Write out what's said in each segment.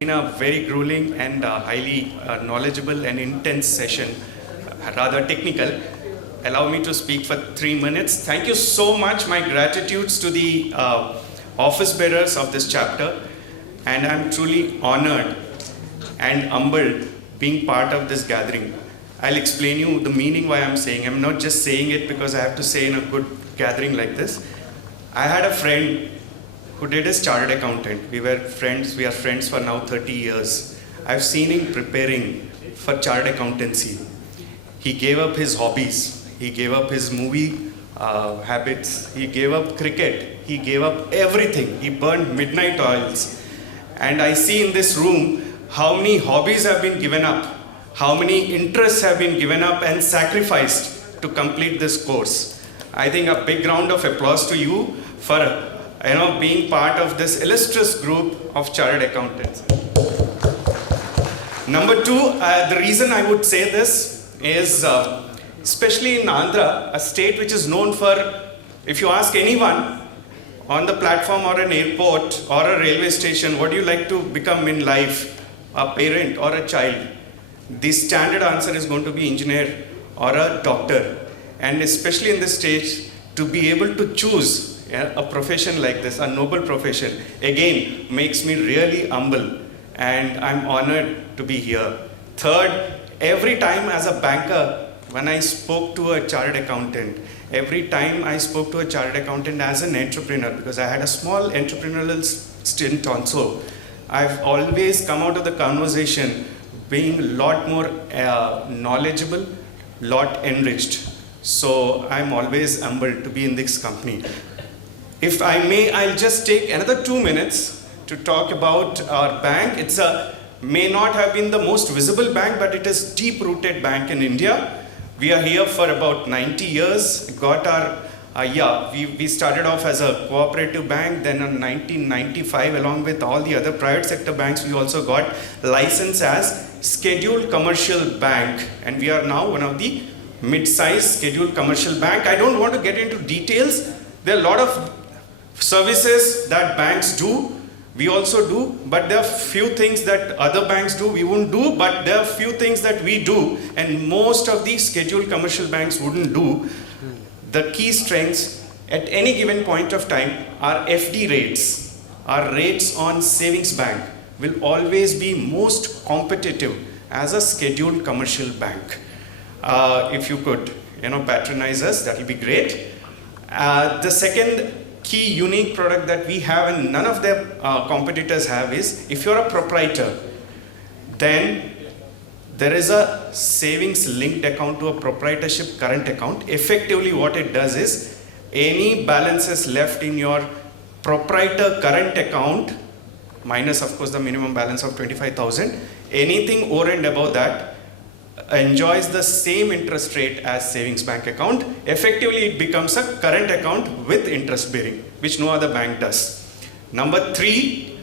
In a very grueling and highly knowledgeable and intense session, rather technical. Allow me to speak for 3 minutes. Thank you so much. My gratitudes to the office bearers of this chapter, and I'm truly honored and humbled being part of this gathering. I'll explain you the meaning why I'm saying. I'm not just saying it because I have to say in a good gathering like this. I had a friend who did his chartered accountant. We are friends for now 30 years. I've seen him preparing for chartered accountancy. He gave up his hobbies. He gave up his movie habits. He gave up cricket. He gave up everything. He burned midnight oils. And I see in this room how many hobbies have been given up, how many interests have been given up and sacrificed to complete this course. I think a big round of applause to you for being part of this illustrious group of chartered accountants. Number two, the reason I would say this is, especially in Andhra, a state which is known for, if you ask anyone on the platform or an airport or a railway station, what do you like to become in life, a parent or a child? The standard answer is going to be engineer or a doctor. And especially in this stage, to be able to choose a profession like this, a noble profession, again, makes me really humble, and I'm honored to be here. Third, every time as a banker, when I spoke to a chartered accountant, every time I spoke to a chartered accountant as an entrepreneur, because I had a small entrepreneurial stint also, I've always come out of the conversation being a lot more knowledgeable, lot enriched. So I'm always humbled to be in this company. If I may, I'll just take another 2 minutes to talk about our bank. It's may not have been the most visible bank, but it is deep-rooted bank in India. We are here for about 90 years. Got our, we started off as a cooperative bank. Then in 1995, along with all the other private sector banks, we also got license as Scheduled Commercial Bank. And we are now one of the mid-sized scheduled commercial bank. I don't want to get into details. There are a lot of services that banks do, we also do, but there are few things that other banks do, we won't do, but there are few things that we do, and most of these scheduled commercial banks wouldn't do. The key strengths at any given point of time are FD rates. Our rates on savings bank will always be most competitive as a scheduled commercial bank. If you could, patronize us, that will be great. The second key unique product that we have and none of their competitors have is, if you're a proprietor, then there is a savings linked account to a proprietorship current account. Effectively what it does is, any balances left in your proprietor current account, minus of course the minimum balance of 25,000, anything over and above that enjoys the same interest rate as savings bank account. Effectively, it becomes a current account with interest bearing, which no other bank does. Number three,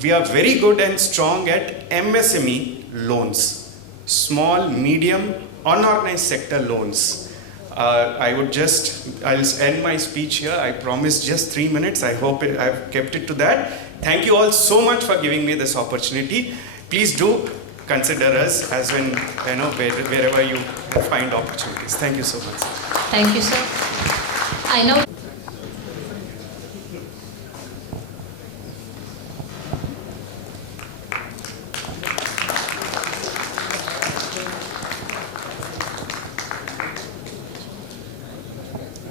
we are very good and strong at MSME loans, small, medium, unorganized sector loans. I'll end my speech here. I promised just 3 minutes. I hope I've kept it to that. Thank you all so much for giving me this opportunity. Please do consider us as wherever you find opportunities. Thank you so much. Thank you, sir. I know